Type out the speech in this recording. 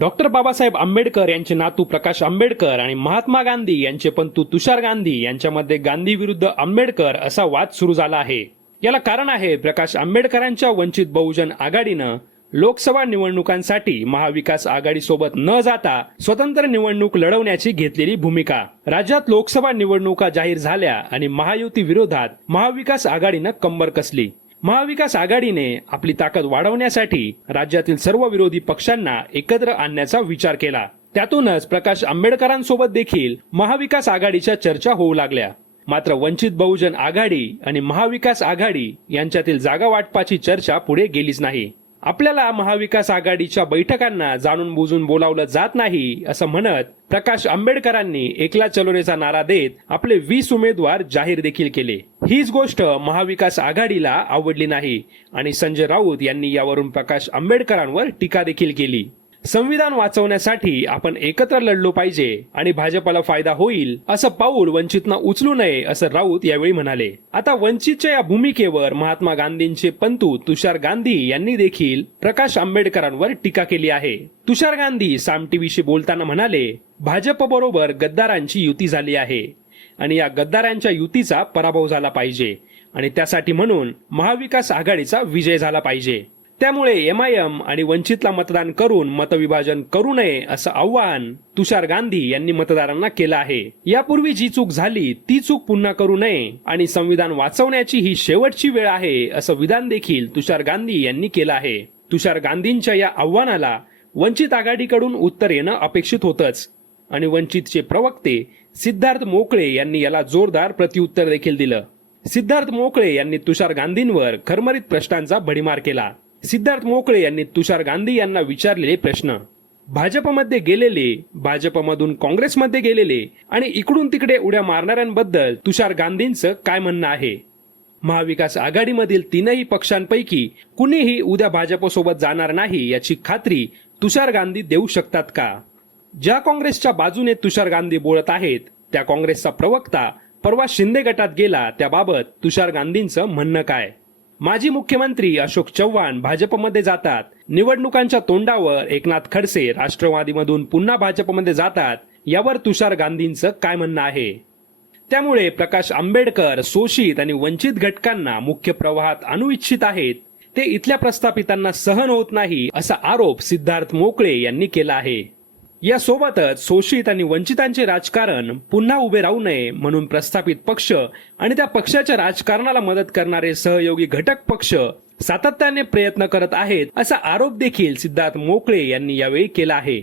Doctor Babasaheb Ambedkar यांचे नातू प्रकाश आंबेडकर आणि महात्मा गांधी यांचे पंतू तुषार गांधी यांच्यामध्ये गांधी विरुद्ध आंबेडकर असा वाद सुरू झाला आहे. याला कारण आहे प्रकाश आंबेडकरांच्या वंचित बहुजन आघाडीनं लोकसभा निवडणुकांसाठी महाविकास आघाडीसोबत न जाता स्वतंत्र निवडणूक लढवण्याची घेतलेली भूमिका. राज्यात लोकसभा निवडणुका जाहीर झाल्या आणि महायुती विरोधात महाविकास आघाडीनं कंबर कसली. महाविकास आघाडीने आपली ताकद वाढवण्यासाठी राज्यातील सर्व विरोधी पक्षांना एकत्र आणण्याचा विचार केला. त्यातूनच प्रकाश आंबेडकरांसोबत देखील महाविकास आघाडीच्या चर्चा होऊ लागल्या. मात्र वंचित बहुजन आघाडी आणि महाविकास आघाडी यांच्यातील जागा वाटपाची चर्चा पुढे गेलीच नाही. आपल्याला महाविकास आघाडीच्या बैठकांना जाणून बुजून बोलावलं जात नाही असं म्हणत प्रकाश आंबेडकरांनी एकला चलोरेचा नारा देत आपले वीस उमेदवार जाहीर देखील केले. हीच गोष्ट महाविकास आघाडीला आवडली नाही. आणि संजय राऊत यांनी यावरून प्रकाश आंबेडकरांवर टीका देखील केली. संविधान वाचवण्यासाठी आपण एकत्र लढलो पाहिजे आणि भाजपला फायदा होईल असं पाऊल वंचितनं उचलू नये असं राऊत यावेळी म्हणाले. आता वंचितच्या या भूमिकेवर महात्मा गांधींचे पंतू तुषार गांधी यांनी देखील प्रकाश आंबेडकरांवर टीका केली आहे. तुषार गांधी साम टीव्हीशी बोलताना म्हणाले भाजप बरोबर गद्दारांची युती झाली आहे. आणि या गद्दारांच्या युतीचा पराभव झाला पाहिजे. आणि त्यासाठी म्हणून महाविकास आघाडीचा विजय झाला पाहिजे. त्यामुळे एम आय एम आणि वंचितला मतदान करून मतविभाजन करू नये असं आव्हान तुषार गांधी यांनी मतदारांना केलं आहे. यापूर्वी जी चूक झाली ती चूक पुन्हा करू नये आणि संविधान वाचवण्याची ही शेवटची वेळ आहे असं विधान देखील तुषार गांधी यांनी केलं आहे. तुषार गांधींच्या या आव्हानाला वंचित आघाडीकडून उत्तर येणं अपेक्षित होतंच. आणि वंचितचे प्रवक्ते सिद्धार्थ मोकळे यांनी याला जोरदार प्रत्युत्तर देखील दिलं. सिद्धार्थ मोकळे यांनी तुषार गांधींवर खरमरीत प्रश्नांचा भडीमार केला. सिद्धार्थ मोकळे यांनी तुषार गांधी यांना विचारलेले प्रश्न. भाजपमध्ये गेलेले भाजपमधून काँग्रेसमध्ये गेलेले आणि इकडून तिकडे उड्या मारणाऱ्यांबद्दल तुषार गांधींचं काय म्हणणं आहे? महाविकास आघाडीमधील तीनही पक्षांपैकी कुणीही उद्या भाजपसोबत जाणार नाही याची खात्री तुषार गांधी देऊ शकतात का? ज्या काँग्रेसच्या बाजूने तुषार गांधी बोलत आहेत त्या काँग्रेसचा प्रवक्ता परवा शिंदे गटात गेला त्याबाबत तुषार गांधींचं म्हणणं काय? माजी मुख्यमंत्री अशोक चव्हाण भाजपमध्ये जातात. निवडणुकांच्या तोंडावर एकनाथ खडसे राष्ट्रवादीमधून पुन्हा भाजपमध्ये जातात यावर तुषार गांधींचं काय म्हणणं आहे? त्यामुळे प्रकाश आंबेडकर शोषित आणि वंचित घटकांना मुख्य प्रवाहात आणू इच्छित आहेत. ते इथल्या प्रस्थापितांना सहन होत नाही असा आरोप सिद्धार्थ मोकळे यांनी केला आहे. यासोबतच शोषित आणि वंचितांचे राजकारण पुन्हा उभे राहू नये म्हणून प्रस्थापित पक्ष आणि त्या पक्षाच्या राजकारणाला मदत करणारे सहयोगी घटक पक्ष सातत्याने प्रयत्न करत आहेत असा आरोप देखील सिद्धार्थ मोकळे यांनी यावेळी केला आहे.